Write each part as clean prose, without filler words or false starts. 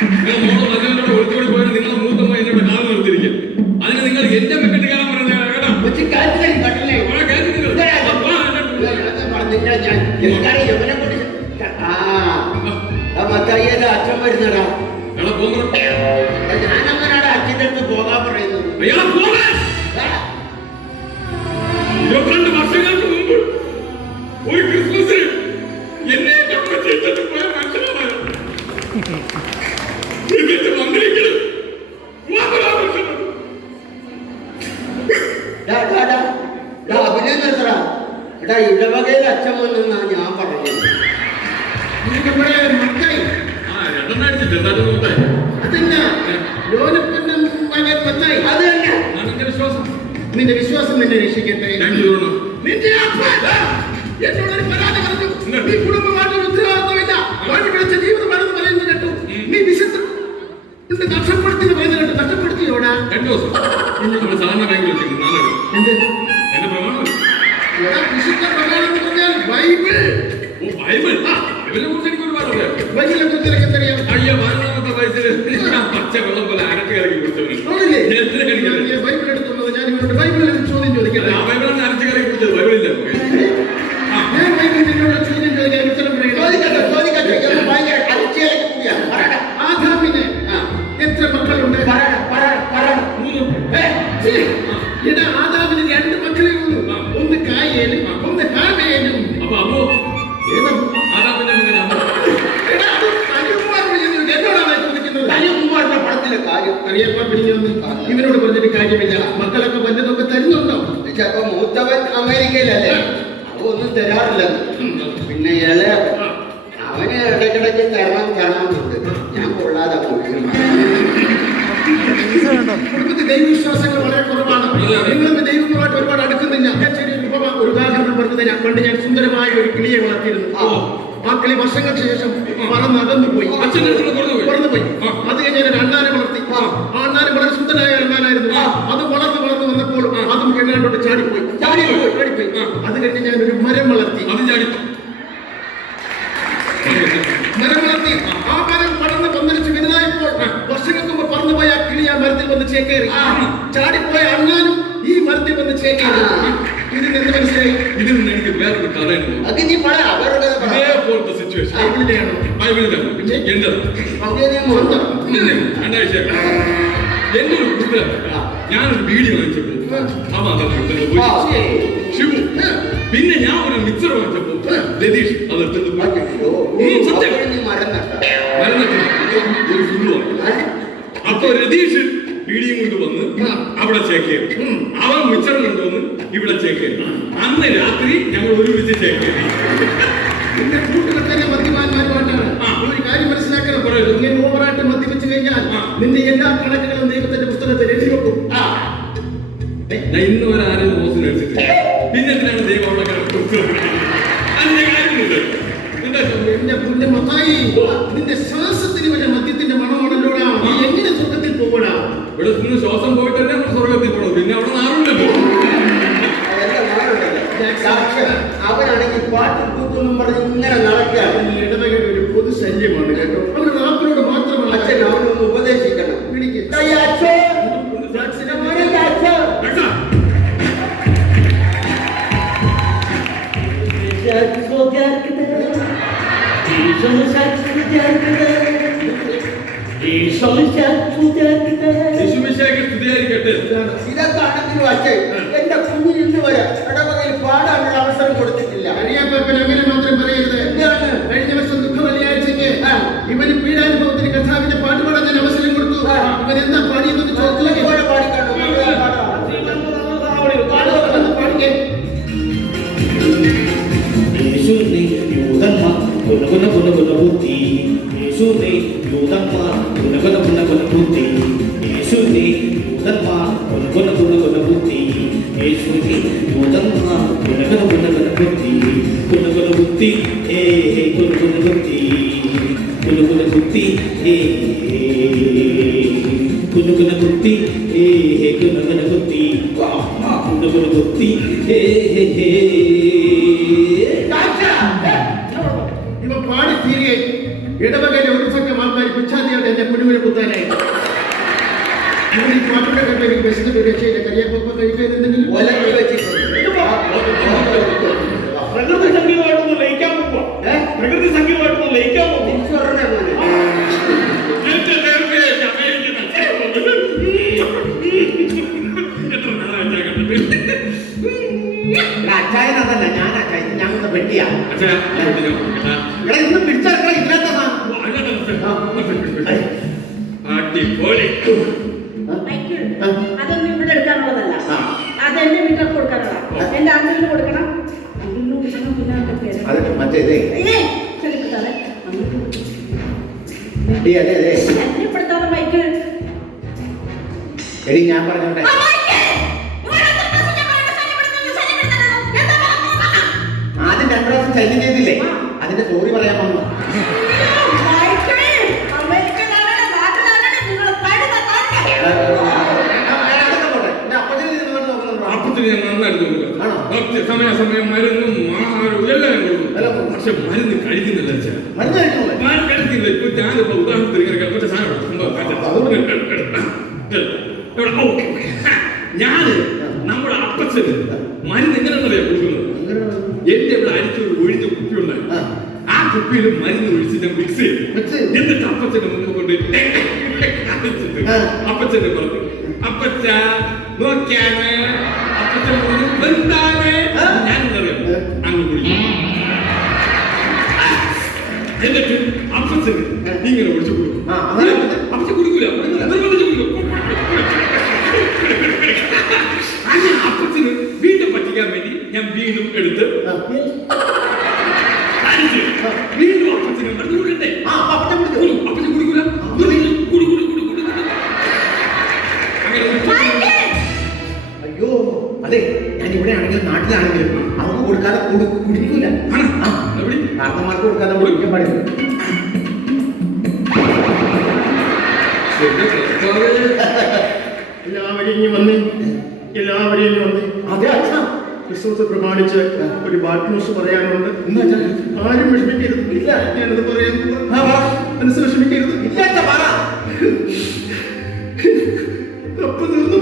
മോള് മറ്റവരോട് ഒളിച്ചോടി പോയാൽ നിങ്ങളെ മൂത്തമ്മ എന്നോട് കാല് നിർത്തിയിരിക്കും. അതിന് നിങ്ങൾ എന്റെ വെക്കിട്ട് കയറാൻ പറഞ്ഞ കേട്ടാ അച്ഛൻ വരുന്നടാ. ഞാനങ്ങനാണ് അച്ഛൻ്റെ അടുത്ത് പോകാൻ പറയുന്നത്. 22 വർഷങ്ങൾക്ക് മുമ്പ് ഒരു ക്രിസ്മസിന് എന്നെ കപ്പച്ചിട്ടിട്ട് പോയ മനുഷ്യനാണ്. എന്നിട്ട് വന്നിരിക്കണം അഭിനയം നിർത്തടാ. എടാ ഇടവകയിൽ അച്ഛൻ വന്നെന്നാ ഞാൻ പറഞ്ഞത്. നിന്റെ വിശ്വാസം നിന്നെ രക്ഷിക്കട്ടെ. നിന്റെ എന്നോടൊരു പരാതി പറഞ്ഞു. നീ കുടുംബമായിട്ടൊരു ഉത്തരവാദിത്വമില്ല, വഴി പിടിച്ച ജീവിതമാണെന്ന് പറയുന്നത് കേട്ടു. നീ വിശുദ്ധ നഷ്ടപ്പെടുത്തി പറയുന്നത് കേട്ടു. നഷ്ടപ്പെടുത്തിയോടാ 2 ദിവസം സാധാരണ ബാങ്കിൽ എന്ത് എന്റെ പ്രമാണം വിശുദ്ധ പ്രമാണം എന്ന് പറഞ്ഞാൽ ബൈബിൾ. ബൈബിൾ ബൈബിളിനെ കുറിച്ച് എനിക്ക് ഒരുപാട് അറിയാം. ബൈബിളിനെ കുറിച്ച് എനിക്ക് എന്തറിയാം? അയ്യോ 14ാമത്തെ വയസ്സിൽ പച്ച വെള്ളം പോലെ അരട്ടി കലക്കി കുടിച്ചവന് ബൈബിൾ എടുത്തുള്ളത്. ഞാൻ ഇവരോട് ബൈബിളിൽ ചോദ്യം ചോദിക്കട്ടെ. ആ ബൈബിളാണ് അരട്ടി കലക്കി കുടിച്ചത്. ബൈബിളില്ല. ഞാൻ ബൈബിളിൽ നിന്നോട് ചോദ്യം ചോദിക്കാൻ ഉത്തരം ആദാമിന് എത്ര മക്കളുണ്ട്? ആദാമിന് 2 മക്കളേ ഉള്ളൂ. ഒന്ന് കായേലും ഒന്ന് ഹാബേലും. അപ്പൊ അമ്മോ ആദാമിന്റെ ഇവനോട് പറഞ്ഞിട്ട് കാര്യമില്ല. മക്കളൊക്കെ വല്ലതൊക്കെ തരുന്നുണ്ടോ? അപ്പൊ മൂത്തവൻ അമേരിക്കയിലല്ലേ, അപ്പൊ ഒന്നും തരാറില്ല. പിന്നെ ഇളയ അവന് ഇടയ്ക്കിടയ്ക്ക് തരണമെന്നുണ്ട്. ഞാൻ കൊള്ളാതെ കുടുംബത്തിൽ ദൈവവിശ്വാസങ്ങൾ വളരെ കുറവാണ്. നിങ്ങളൊന്ന് ദൈവങ്ങളുമായിട്ട് ഒരുപാട് അടുക്കുന്നില്ല. ഒരു ഉദാഹരണം പറഞ്ഞു തരാം. പണ്ട് ഞാൻ സുന്ദരമായ ഒരു കിളിയെ വളർത്തിയിരുന്നു. ആ കിളി വർഷങ്ങൾക്ക് ശേഷം പറന്നകന്നു പോയി. പറന്നുപോയി. അത് കഴിഞ്ഞ് ഞാൻ ഒരു അണ്ണാനെ വളർത്തി. ആ അണ്ണാനെ വളരെ സുന്ദരമായ അണ്ണാനായിരുന്നു. അത് വളർന്നു വന്നപ്പോൾ അതും എങ്ങാണ്ടോട്ട് ചാടിപ്പോയി. അത് കഴിഞ്ഞ് ഞാൻ ഒരു മരം വളർത്തി. ആ മരം പടർന്ന് പന്തലിച്ച് വലുതായപ്പോൾ വർഷങ്ങൾക്ക് മുമ്പ് പറന്നുപോയ ആ കിളി ആ മരത്തിൽ വന്ന് ചേക്കേറി. ചാടിപ്പോയ അണ്ണാനും ഈ മരത്തിൽ വന്ന് ചേക്കേറി. ഇതിൽ എന്ത് മനസ്സിലായി? ഇതിൽ നിന്ന് എനിക്ക് വേറൊരു കഥയുണ്ട്. എന്നൊരു കൂട്ടുകാരൻ ഞാനൊരു വീഡിയോ വാങ്ങിച്ചപ്പോ ശിവു, പിന്നെ ഞാൻ ഒരു മിക്സർ വാങ്ങിച്ചപ്പോ രതീഷ് അതെടുത്തത് ഒരു ഫുള്ള്. അപ്പൊ രതീഷ് വീഡിയോ കൊണ്ട് വന്ന് അവിടെ ചേക്കേറി. അവൻ മിച്ചർ കൊണ്ടുവന്ന് ഇവിടെ ചേക്കേറി. അന്ന് രാത്രി ഞങ്ങൾ ഒരുമിച്ച് ചേക്കേറി. നിന്റെ കൂട്ടുകെട്ടനെ മദ്യപാന്മാരുമായിട്ടാണ്. ഒരു കാര്യം മനസ്സിലാക്കണം. ഇങ്ങനെ ഓവറായിട്ട് മദ്യപിച്ചു കഴിഞ്ഞാൽ നിന്റെ എല്ലാ കണക്കുകളും ദൈവത്തിന്റെ പുസ്തകത്തിൽ എഴുതി വെക്കും. ഞാൻ ഇന്ന് വരെ ആരും മോശം എടുത്തിട്ടില്ല. പിന്നെ എന്തിനാണ് ദൈവം അവിടെ അതിന്റെ കാര്യമില്ല. എന്റെ പുണ്യ മത്തായി, നിന്റെ ശ്വാസത്തിന് വല്ല മദ്യത്തിന്റെ മണമാണല്ലോടാ. നീ എങ്ങനെ സ്വർഗത്തിൽ പോകടാ? ഇവിടെ നിന്ന് ശ്വാസം പോയിട്ട് തന്നെ നമ്മൾ സ്വർഗത്തിൽ പോകണം. പിന്നെ അവിടെ നാറുണ്ടല്ലോ. അവനാണെങ്കിൽ പാട്ട് കൂത്തൊന്നും പറഞ്ഞ് ഇങ്ങനെ നടക്കുകയാണ്. ഇടവകയുടെ ഒരു പൊതു ശല്യമാണ് കേട്ടോ. അവരുടെ നാട്ടിനോട് മാത്രമാണ്. അച്ഛൻ അവനൊന്ന് ഉപദേശിക്കണം. ഇതൊക്കെയാണെങ്കിലും അച്ഛൻ എന്റെ കുഞ്ഞിന് ഇന്ന് വരെ ഇടവകയിൽ പാടാനുള്ള അവസരം കൊടുത്തിട്ടില്ല. അനിയാപ്പൻ അങ്ങനെ മാത്രം പറയരുത്. കഴിഞ്ഞ വർഷം ദുഃഖ വെള്ളിയാഴ്ചയ്ക്ക് ഇവന് പീഡാനുഭവത്തിന് കർത്താവിന്റെ പാട്ട് പാടാൻ ഞാൻ അവസരം കൊടുത്തു. ഇവൻ എന്താ പാടിയെന്ന് ചോദിച്ചു. പാടിക്കണ്ടോ? പാടിക്കേ. ഇവ പാടി തീരെ ഇടവകയിലെ ഒരു സംഘം ആൾക്കാർ ഒരുമാതിരി പിച്ചാത്തിയായിട്ട് എന്റെ കുരുവിനെ കുത്താനായി. ഇവിടെ ഈ പാട്ടിന്റെ കണ്ടു എനിക്ക് ബസ്സിന്റെ രക്ഷയില്ല. കരിയപ്പൊക്കെ കഴിക്കാൻ എന്തെങ്കിലും പ്രകൃതി സംഗീതമായിട്ടൊന്ന് ലയിക്കാൻ പോവാ. പ്രകൃതി സംഗീതമായിട്ടൊന്ന് ലയിക്കാൻ പോവാ. അച്ചായൻ അതല്ല, ഞാൻ അച്ചായൻ, ഞങ്ങൾക്ക് വെട്ടിയാ ഇവിടെ ഇന്ന് പിടിച്ചെടുക്കണ ഇല്ലാത്ത അതൊന്നും ഇവിടെ എടുക്കാനുള്ളതല്ല. അത് എന്റെ വീട്ടിൽ കൊടുക്കാനുള്ള എന്റെ അമ്മയിൽ കൊടുക്കണം. അത് മറ്റേതേ ശല്യപ്പെടുത്താതെ മൈക്ക്. എടി ഞാൻ പറഞ്ഞോട്ടെ, ആദ്യം 2 പ്രാവശ്യം ശല്യം ചെയ്തില്ലേ, അതിന്റെ സോറി പറയാൻ വന്നു. അപ്പത്തിന് ഞാൻ നന്നായിട്ട് നോക്കുക. സമയാസമയം മരുന്നും ആഹാരവും എല്ലാം കൊടുക്കും. പക്ഷെ മരുന്ന് കഴിക്കുന്നില്ല. കഴിക്കുന്നില്ല. ഇപ്പൊ ഞാനിപ്പോ ഉദാഹരണത്തിന് ഇങ്ങനെ മറ്റേ സാധനം ഞാന് നമ്മുടെ അപ്പച്ചന് മരുന്ന് എങ്ങനെയാണെന്നറിയാം കൊടുക്കുന്നത്. എന്റെ ഇവിടെ അരിച്ചൊരു ഒഴിഞ്ഞ കുപ്പി ഉണ്ടായി. ആ കുപ്പിയിൽ മരുന്ന് ഒഴിച്ച് ഞാൻ മിക്സ് ചെയ്തു. എന്നിട്ട് അപ്പച്ചന്റെ മുമ്പ് കൊണ്ട് അപ്പച്ചനെ പറഞ്ഞു, അപ്പച്ച നോക്കിയാണ്. അപ്പച്ചൻ പറഞ്ഞു എന്താണ്? ഞാനെന്നറിയാം അങ്ങ് കുടിക്കും. എന്നിട്ട് അപ്പച്ചന് ഇങ്ങനെ ഒഴിച്ചു കൊടുക്കും. അപ്പച്ചൻ കുടിക്കൂല, നിർബന്ധിച്ച് കുടിക്കും. അങ്ങനെ അപ്പച്ചന് വീണ്ടും പറ്റിക്കാൻ വേണ്ടി ഞാൻ വീണ്ടും എടുത്ത് വീണ്ടും അപ്പച്ചന് മരുന്ന് കൊടുക്കണ്ടേ? അപ്പച്ചൻ കുടിക്കൂല. അയ്യോ അതെ, ഞാൻ ഇവിടെ ആണെങ്കിലും നാട്ടിലാണെങ്കിലും അവർക്ക് കൊടുക്കാതെ കുടിക്കൂല. കാരണന്മാർക്ക് കൊടുക്കാതെ കുടിക്കാൻ പാടില്ല. എല്ലാവരെയും ഇനി വന്നേ, എല്ലാവരെയും ഇനി വന്നേ. അതെ അച്ഛാ, ക്രിസ്മസ് പ്രമാണിച്ച് ഒരു ബാഡ് ന്യൂസ് പറയാനുണ്ട്. ആരും വിഷമിക്കരുത്. ഇല്ല, ഞാനത് പറയാൻ മനസ്സ് വിഷമിക്കരുത്. ഇല്ല പറ. കപ്പ് തീർന്നു.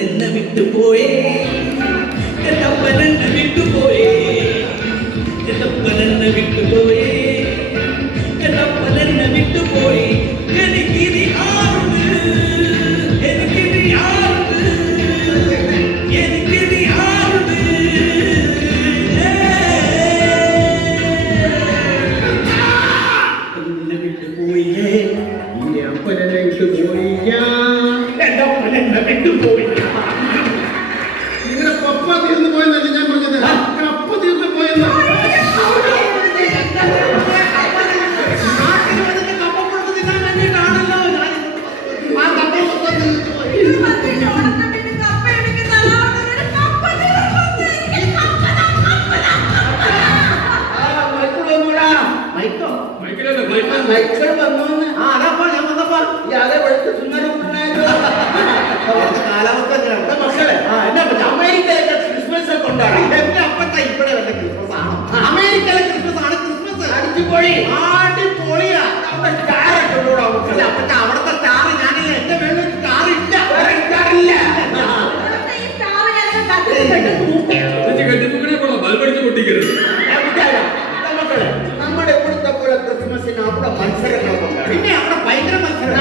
എന്നെ വിട്ടുപോയേ, എന്നെ വിട്ടുപോയേ, എന്നെ വിട്ടുപോയേ, എന്നെ വിട്ടുപോയി. എനിക്കിനി ആരുണ്ട്, എനിക്കിനി ആരുണ്ട്, എനിക്കിനി ആരുണ്ട്. എന്നെ വിട്ടുപോയേ, എന്റെ അപ്പനെ വിട്ടുപോയി ഞാൻ. എന്റെ അപ്പൻ എന്നെ വിട്ടുപോയി. നിങ്ങളുടെ പപ്പ തീർന്നു പോയെന്നല്ല ഞാൻ പറഞ്ഞത്, കപ്പ തീർന്നു പോയെന്ന്. അമേരിക്കയിലെ ക്രിസ്മസ് ഒക്കെ ഉണ്ടാണ്. എന്റെ അപ്പത്ത ഇവിടെ വല്ല ക്രിസ്മസ് ആണ്. അമേരിക്കയിലെ ക്രിസ്മസ് ആണ്. ക്രിസ്മസ് അടിച്ചുപൊളി, അടിപൊളിയാ. അവിടെ സ്റ്റാർ ഇട്ടുകൂടാ മക്കളെ. അപ്പച്ച അവിടുത്തെ സ്റ്റാർ ഞാനില്ല. എന്റെ വീട്ടിൽ സ്റ്റാർ ഇല്ല, വേറെ സ്റ്റാർ ഇല്ല. ബൾബടിച്ച് പൊട്ടിക്കരുത്. മക്കളെ, നമ്മുടെ ഇവിടുത്തെ പോലെ ക്രിസ്മസിന് അവിടെ മത്സരങ്ങളൊക്കെ ഉണ്ട്. പിന്നെ അവിടെ ഭയങ്കര മത്സരം.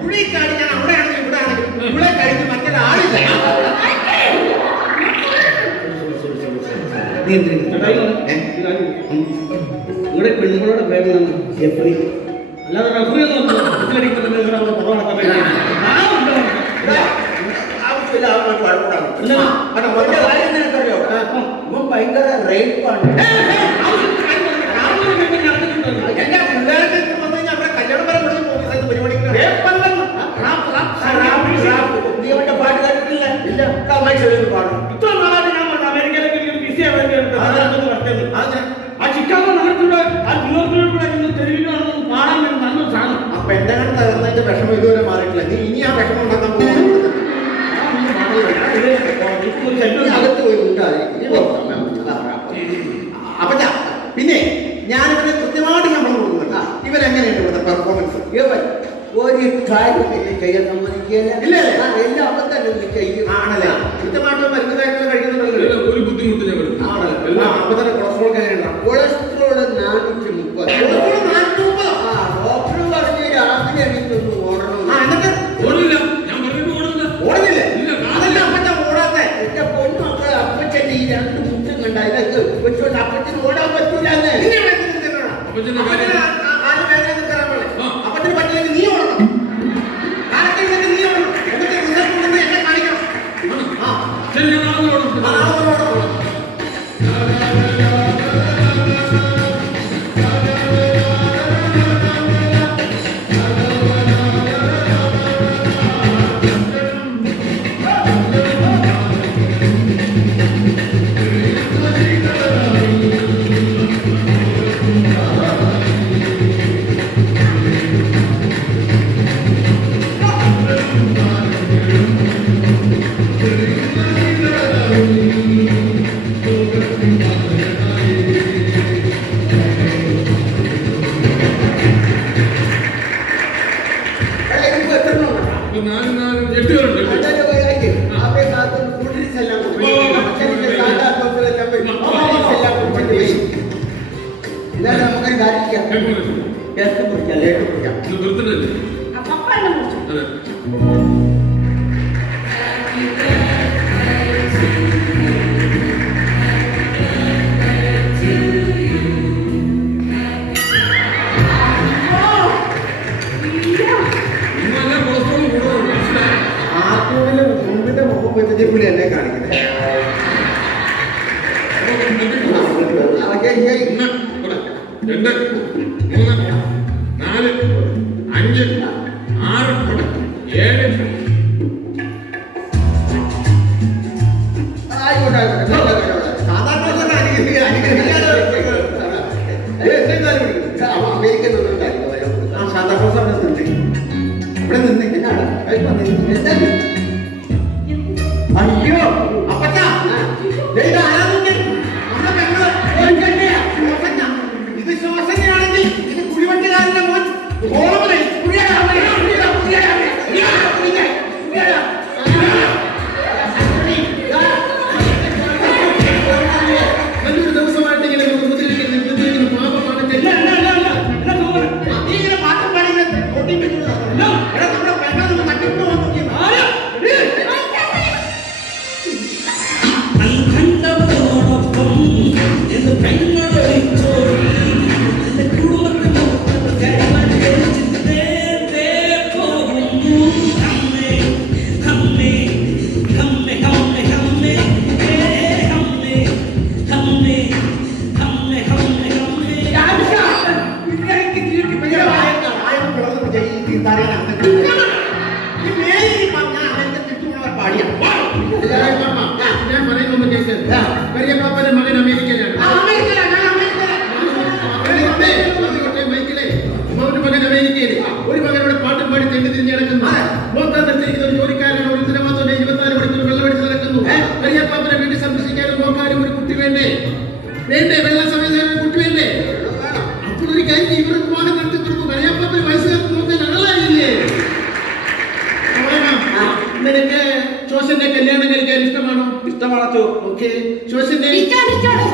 പുള്ളിക്കാട് ഞാൻ അവിടെ ആണെങ്കിലും ഇവിടെ ആണെങ്കിലും ഇവിടെ കഴിഞ്ഞ് മറ്റൊരാളില്ല. നിങ്ങളുടെ പെണ്ണുങ്ങളുടെ പേരിലാണ് ജെഫ്രി, അല്ലാതെ റഫറി ഒന്നും ആവശ്യമില്ല, അവൻ കുഴപ്പമില്ല. ഇവൻ ഭയങ്കര റേപ്പാണ്. എന്റെ പിള്ളേർക്ക് വന്നു കഴിഞ്ഞാൽ അവിടെ കല്യാണം വരെ വേണ്ടിയാണ് പ്രധാനമന്ത്രി നടത്തിയത്. ആ ചിക്കാഗോ നഗരത്തിലൂടെ ആ ന്യൂയോർക്കിലൂടെ തെരുവിലാണെന്ന് പാടാൻ വേണ്ടി നല്ലൊരു സാധനം. ആ പെണ്ണുങ്ങൾ തകർന്നതിന്റെ വിഷമം ഇതുവരെ മാറിയിട്ടില്ല. നീ ഇനി ആ വിഷമം ഉണ്ടാക്കാൻ പോകുന്നു. അകത്ത് പോയി അപ്പച്ച പിന്നെ ഞാനിവരെ കൃത്യമായിട്ട് ശമ്പളം കൊടുക്കുന്നുണ്ട്. ഇവരെങ്ങനെയുണ്ട് ഇവിടുത്തെ പെർഫോമൻസ്? ഒരു കാര്യം ചെയ്യാൻ സമ്മതിക്കില്ല. ഇല്ലേ? എല്ലാം അപ്പം തന്നെ ചെയ്യും. ആണല്ലേ? കൃത്യമായിട്ട് മരുന്ന് കാര്യങ്ങൾ കഴിക്കുന്നുണ്ടല്ലോ. ഒരു ബുദ്ധിമുട്ട് ഞാൻ വരുന്നു. ആണല്ലോ. അപ്പൊ തന്നെ കൊളസ്ട്രോൾ കാര്യങ്ങളുണ്ടാവും. കൊളസ്ട്രോൾ 430. ഡോക്ടർ പറഞ്ഞ് രാവിലെ എണീറ്റൊന്ന് ഓടണം. എന്നിട്ട് ഓടില്ല, ഞാൻ പറഞ്ഞിട്ട് ഓടുന്നില്ല. ഓടുന്നില്ലേ? ഇല്ല, അതല്ല അപ്പച്ച ഓടാത്തെ. എന്റെ പൊന്നൊക്കെ അപ്പച്ചന്റെ ഈ 2 മുട്ടും കണ്ട ഇതൊക്കെ വെച്ചോണ്ട് അപ്പച്ചന് ഓടാൻ പറ്റൂലെന്ന്. നിന്നെ വേദന നിൽക്കണം. അപ്പച്ചന്റെ അപ്പച്ചന് കാര്യം. കാല് വേദന നിൽക്കാൻ പോലെ. ആ. അപ്പച്ചന് പറ്റില്ലെങ്കിൽ നീ ഓടണം. കാലത്തെ ഇതൊക്കെ നീ ഓടണം. എന്നിട്ട് റിസൾട്ട് കൊണ്ടുവന്ന് എന്നെ കാണിക്കണം. ആ. ശരി, ഞാൻ നാളെ ഓടും. ആ, നാളെ ഓടണം. എനിക്ക് എത്ര ഇപ്പൊ 8 പേരുണ്ട്. അവരെ കാത്തൊന്ന് കൂട്ടിരിച്ച് എല്ലാം കൊടുക്കും. അപ്പച്ചന്റെ സാധാ ഡോക്ടറെല്ലാം പോയി കൂട്ടിരിച്ച് എല്ലാം കൊടുത്തിട്ട് പോയി. എന്നാലും നമുക്കൊരു കാര്യം ചെയ്യാം. ടെസ്റ്റ് കുടിക്കാം, ലേറ്റ് കുടിക്കാം. നിർത്തണ്ടല്ലേ? പപ്പ എന്നെ വിളിച്ചു. അതെ. ഇന്നല്ല കൊളസ്ട്രോൾ കൂടുതൽ മനസ്സിലായി. ആർക്കുമില്ല മുമ്പിന്റെ മുഖം വെച്ചിട്ട് പുള്ളി എന്നെ കാണിക്കുന്നത്. അവർക്ക് ശരി. 1, 2, 3, 4, 5, 6, 7. ആയിക്കോട്ടെ, ആയിക്കോട്ടെ. സാധാരണ അനുഗ്രഹിക്കാതെ അമേരിക്കൻ ഒന്നും ഉണ്ടായിരുന്നു. ആ ശാന്താപ്രസാദ് അവിടെ നിന്ന് ഇവിടെ നിന്ന് എന്നാണ് എന്താണ്? അയ്യോ അപ്പച്ച ഇത് ആരാധന നമ്മുടെ പെങ്ങള് ഓടിക്കണ്ടിയാ ശോസന. ഇത് ശോസനയാണെങ്കിൽ ഇത് കുഴിവെട്ടുകാരന്റെ മോൻ ഓളമലൈ നല്ലൊരു ദിവസമായിട്ട് ഇങ്ങനെ ഉപദ്രവിക്കുന്ന പാപമാണ് തെറ്റ്. ഇങ്ങനെ പാട്ടും പാടി ഓട്ടിപ്പിക്കുന്നത് നമ്മുടെ പെങ്ങൾ തട്ടിപ്പ് നോക്കി കണ്ടവരോടൊപ്പം എന്ന് പെങ്ങളൊഴിച്ചോടി എന്റെ കുടുംബത്തെ പോകുന്നു. അമ്മേ അമ്മേ അമ്മേ അമ്മേ അമ്മേ അമ്മേ അമ്മേ അമ്മേ അമ്മേ അമ്മേ എല്ലാവരും പാപ്പ, ഞാൻ പറയുന്നൊന്ന് കേൾക്ക്. വലിയ പാപ്പന്റെ മകൻ അമേരിക്കയിലാണ്. അതുകൊണ്ടേ മൈക്കിളെ, ഒരു മകൻ അമേരിക്കയില്, ഒരു മകൻ ഇവിടെ പാട്ടും പാടി തെണ്ടി തിരിഞ്ഞ് നടക്കുന്നു. നോക്കാൻ നിർത്തിയിരിക്കുന്ന ഒരു ജോലിക്കാരനാണ്. ഒരു ഉത്തരവാദിത്തം 24 മണിക്കൂർ വെള്ളമടിച്ച് നടക്കുന്നു. വലിയ പാപ്പനെ വീട്ടിൽ സംരക്ഷിക്കാനും നോക്കാനും ഒരു കുട്ടി വേണ്ടേ? വെള്ള സമയത്ത് ഒരു കുട്ടി വേണ്ടേ? അപ്പോൾ ഒരു കാര്യം ഇവർ വിവാഹം നടത്തി കൊടുക്കും. വലിയ പാപ്പന് വയസ്സുകാർക്ക് നോക്കാൻ ആളായില്ലേ? നിനക്ക് ശോശന്റെ കല്യാണം കഴിക്കാൻ ഇഷ്ടമാണോ? ഇഷ്ടമാണോ? ഓക്കെ, ശോശന്റെ ഇഷ്ടമാണ്.